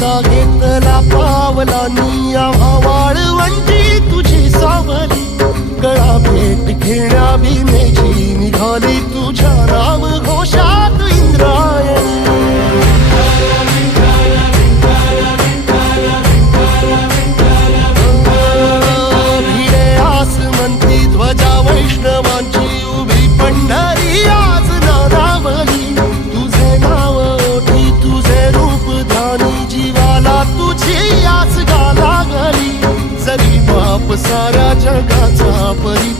पावलाचा घेतला पावलांनी आम्हा वाळवंटी तुझी सावली. गळा भेट घेण्या भीमेची निघाली तुझ्या नाम घोषात इंद्रायणी. भिडे आसमंती ध्वजा वैष्णवांची उभी पंढरी आज नादावली. तुझे नाव ओठी तुझे रूप ध्यानी जीवाला तुझी आस गा लागली. जरी बाप साऱ्या जगाचा परी